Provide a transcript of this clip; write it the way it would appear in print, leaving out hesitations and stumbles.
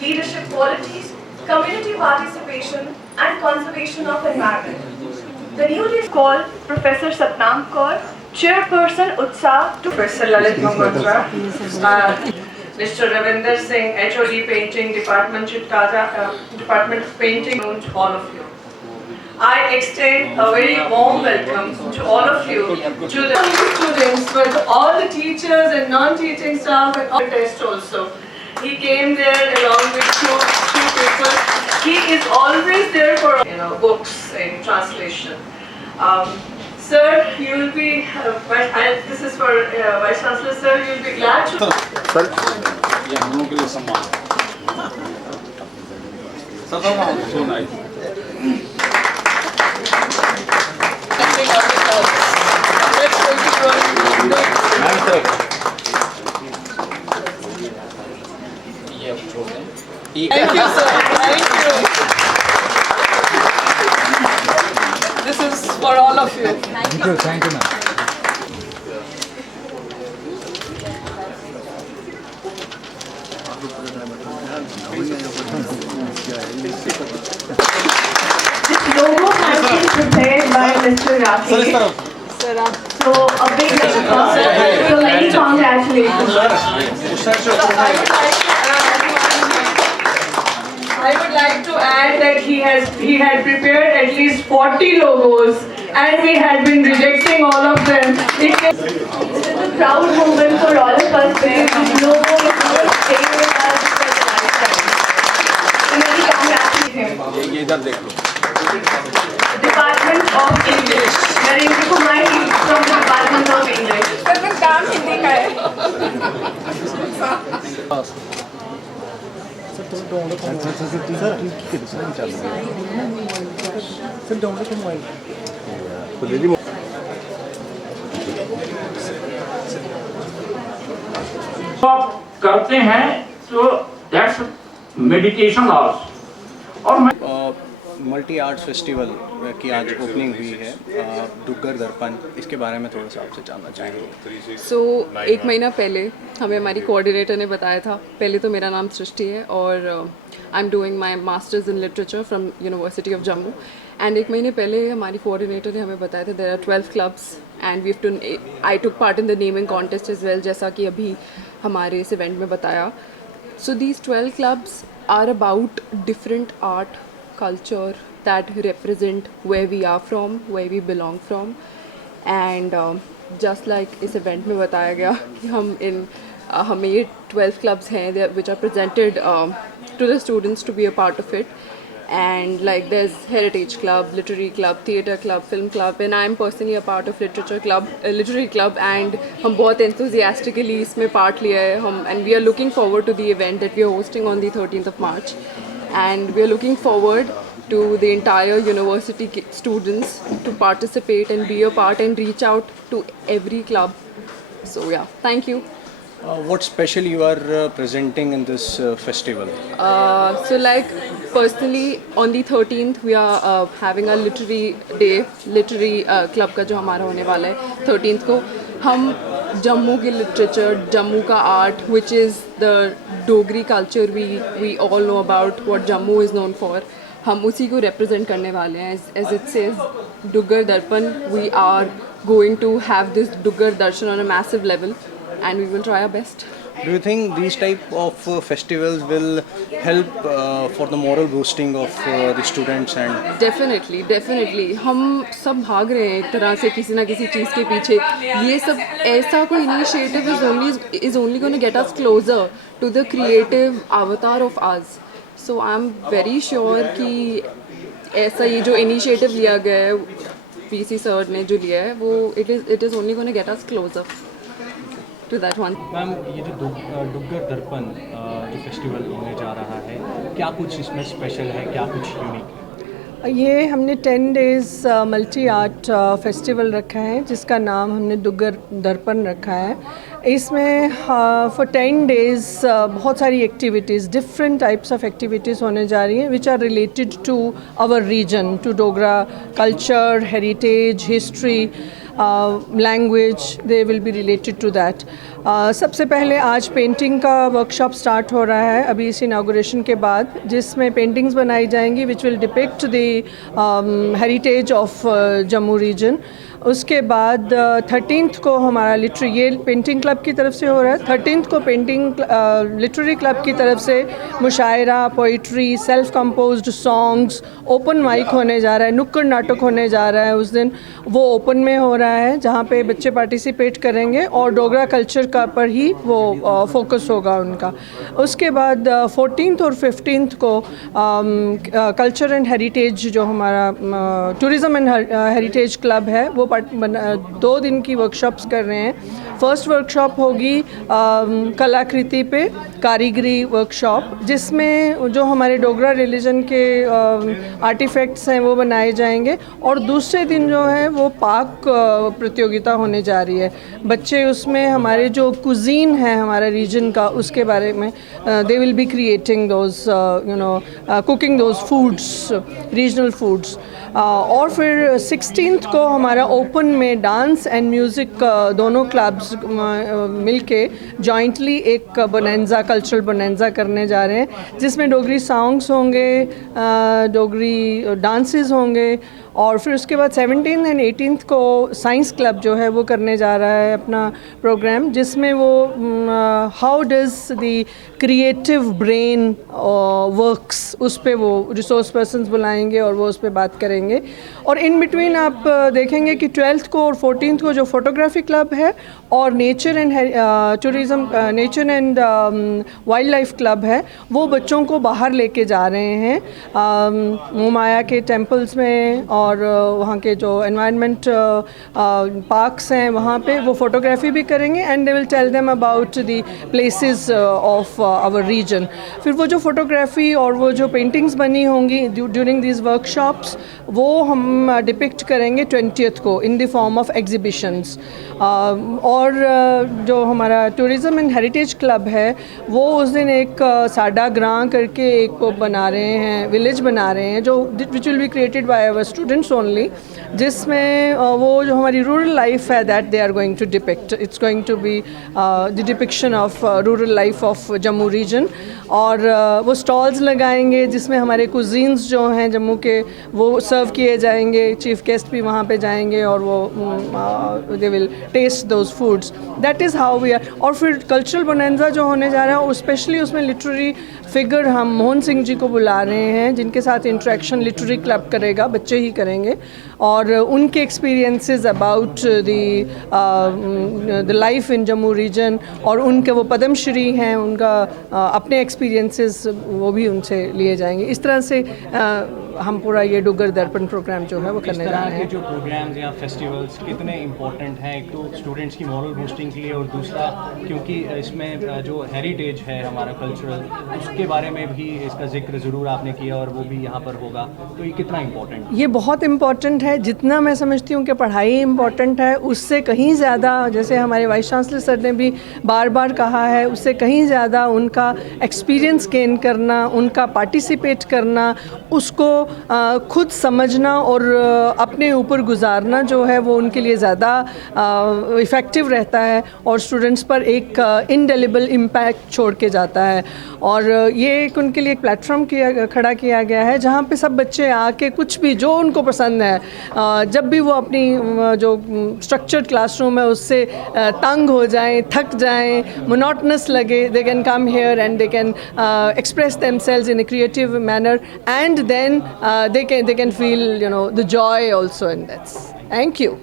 Leadership qualities, community participation, and conservation of environment. The newly called Professor Satnam Kaur, Chairperson Utsav, Professor Lalit Mangotra, Mr. Ravinder Singh, HOD Painting, Department Chitkaja, Department of Painting, to all of you. I extend a very warm welcome to all of you, to the students, but all the teachers and non-teaching staff and all the test also. He came there along with two people. He is always there for books in translation. Sir, you will be. This is for Vice Chancellor. Sir, you will be glad to. Sir, ये हम लोगों के लिए सम्मान. Sir, so nice. Thank you, sir. Thank you. This is for all of you. Thank you, ma'am. This logo has been prepared by Mr. Rakesh. So a big so many congratulations. I would like to add that he had prepared at least 40 logos and we had been rejecting all of them. It is a proud moment for all of us because this logo is going to stay with us for a lifetime. So many congratulations. ये इधर देख लो. Department of English. Narendra Kumar from the Department of English. Sir काम हिंदी का है. आप करते हैं तो दैट्स मेडिटेशन आल्सो. और मैं मल्टी आर्ट फेस्टिवल की आज ओपनिंग हुई है डुग्गर दर्पण, इसके बारे में थोड़ा सा आपसे जानना चाहेंगे. सो एक महीना पहले हमें हमारी कोऑर्डिनेटर ने बताया था. पहले तो मेरा नाम सृष्टि है और I am doing my masters in literature from university of Jammu. And एक महीने पहले हमारी कोऑर्डिनेटर ने हमें बताया था there are 12 clubs and we have to I took part in the naming contest as well, जैसा कि अभी हमारे इस इवेंट में बताया. So these 12 clubs are about different art culture that represent where we are from, where we belong from. And just like इस event में बताया गया कि हमें 12 clubs हैं which are presented to the students to be a part of it. And like there's Heritage Club, Literary Club, Theatre Club, Film Club, and I'm personally a part of Literature Club, Literary Club, and हम बहुत enthusiastically इसमें part लिया है हम, and we are looking forward to the event that we are hosting on the 13th of March. And we are looking forward to the entire university students to participate and be a part and reach out to every club. So yeah, thank you. What special you are presenting in this festival? So like personally on the 13th we are having a literary day, literary club का जो हमारा होने वाला है 13th को. हम जम्मू की literature, Jammu का art, which is the Dogri culture we all know about what Jammu is known for, हम उसी को represent करने वाले हैं. As it says, Duggar Darpan, we are going to have this Duggar Darshan on a massive level and we will try our best. Do you think these type of festivals will help for the moral boosting of the students? And Definitely हम सब भाग रहे हैं एक तरह से किसी ना किसी चीज़ के पीछे. ये सब ऐसा कोई initiative is only going to get us closer to the creative avatar of us. So I'm very sure कि ऐसा ये जो इनिशिएटिव लिया गया है PC सर ने जो लिया है वो it is only going to get us closer to that one. Ma'am ये जो डुग्गर दर्पण जो फेस्टिवल होने जा रहा है, क्या कुछ इसमें स्पेशल है, क्या कुछ यूनिक है? ये हमने 10 डेज़ मल्टी आर्ट फेस्टिवल रखा है जिसका नाम हमने डुग्गर दर्पण रखा है. इसमें फॉर 10 days बहुत सारी activities, different types of activities होने जा रही हैं which are related to our region, to Dogra culture, heritage, history, language, they will be related to that. सबसे पहले आज पेंटिंग का वर्कशॉप स्टार्ट हो रहा है अभी इस इनागुरेशन के बाद, जिसमें पेंटिंग्स बनाई जाएंगी which will depict the heritage of Jammu region. उसके बाद 13th को हमारा ये पेंटिंग क्लब की तरफ से हो रहा है। 13th को पेंटिंग लिटरेरी क्लब की तरफ से मुशायरा, poetry, self composed songs, open mic होने जा रहा है, नुक्कड़ नाटक होने जा रहा है उस दिन, वो ओपन में हो रहा है जहाँ पे बच्चे पार्टिसिपेट करेंगे और डोगरा कल्चर का पर ही वो फोकस होगा उनका। उसके बाद 14th और 15th को कल्चर एंड हेरिटेज जो हमारा टूरिज़म एंड हेरिटेज क्लब है वो 2 दिन की वर्कशॉप्स कर रहे हैं। फर्स्ट वर्कशॉप होगी कलाकृति पे, कारीगरी वर्कशॉप, जिसमें जो हमारे डोगरा रिलीजन के आर्टिफैक्ट्स हैं वो बनाए जाएंगे, और दूसरे दिन जो है वो पाक प्रतियोगिता होने जा रही है। बच्चे उसमें हमारे जो कुजीन है हमारे रीजन का उसके बारे में दे will be creating those cooking those foods, regional foods. और फिर 16th को हमारा ओपन में डांस एंड म्यूज़िक दोनों क्लब्स मिलके जॉइंटली एक बोनेंजा, कल्चरल बोनेंजा करने जा रहे हैं, जिसमें डोगरी सॉन्ग्स होंगे, डोगरी डांसेस होंगे। और फिर उसके बाद 17th एंड 18th को साइंस क्लब जो है वो करने जा रहा है अपना प्रोग्राम, जिसमें वो how does the creative brain works, उस पे वो रिसोर्स पर्सन्स बुलाएंगे और वो उस पे बात करेंगे। और इन बिटवीन आप देखेंगे कि 12th को और 14th को जो फोटोग्राफी क्लब है और nature and tourism, nature and wild life club है, वो बच्चों को बाहर लेके जा रहे हैं मोमाया के टेम्पल्स में, और वहाँ के जो एनवायरनमेंट पार्क्स हैं वहाँ पे वो फोटोग्राफी भी करेंगे and they will tell them about the places of our region. फिर वो जो फोटोग्राफी और वो जो पेंटिंग्स बनी होंगी ड्यूरिंग दीज वर्कशॉप्स वो हम डिपिक्ट करेंगे 20th को in the form of exhibitions. और जो हमारा टूरिज़म एंड हेरिटेज क्लब है वो उस दिन एक साडा ग्रां करके एक बना रहे हैं, विलेज बना रहे हैं, जो which will be created by our students only, जिसमें वो जो हमारी रूरल लाइफ है that they are going to depict. It's going to be the depiction of rural life of Jammu region. और वो स्टॉल्स लगाएंगे जिसमें हमारे कुजीन्स जो हैं जम्मू के वो सर्व किए जाएंगे, चीफ गेस्ट भी वहाँ पे जाएंगे और वो they will taste those foods. That is how we are. और फिर कल्चरल बोनेंजा जो होने जा रहा है, और स्पेशली उसमें लिटरेरी फिगर हम मोहन सिंह जी को बुला रहे हैं, जिनके साथ इंट्रैक्शन लिटरेरी क्लब करेगा, बच्चे ही करेंगे, और उनके experiences about the life in Jammu region, और उनके वो पद्मश्री हैं, उनका अपने एक्सपीरियंसेस वो भी उनसे लिए जाएंगे। इस तरह से हम पूरा ये डुग्गर दर्पण प्रोग्राम जो है वो करने जा रहे हैं। जो प्रोग्राम्स या फेस्टिवल्स कितने इंपॉर्टेंट हैं, एक तो स्टूडेंट्स की मॉरल बूस्टिंग के लिए, और दूसरा क्योंकि इसमें जो हेरिटेज है हमारा कल्चरल, उसके बारे में भी इसका जिक्र ज़रूर आपने किया और वो भी यहाँ पर होगा, तो ये कितना इम्पोर्टेंट? ये बहुत इम्पॉर्टेंट है। जितना मैं समझती हूँ कि पढ़ाई इम्पॉर्टेंट है, उससे कहीं ज़्यादा, जैसे हमारे वाइस चांसलर सर ने भी बार बार कहा है, उससे कहीं ज़्यादा उनका एक्सपीरियंस गेन करना, उनका पार्टिसिपेट करना, उसको खुद समझना और अपने ऊपर गुजारना जो है वो उनके लिए ज़्यादा इफ़ेक्टिव रहता है और स्टूडेंट्स पर एक इंडेलिबल इम्पैक्ट छोड़ के जाता है। और ये एक उनके लिए एक प्लेटफॉर्म खड़ा किया गया है जहाँ पे सब बच्चे आके कुछ भी जो उनको पसंद है, जब भी वो अपनी जो स्ट्रक्चर्ड क्लासरूम है उससे तंग हो जाएं, थक जाएं, मोनोटनस लगे, they can come here and they can express themselves in a creative manner, and then they can feel the joy also in that. Thank you.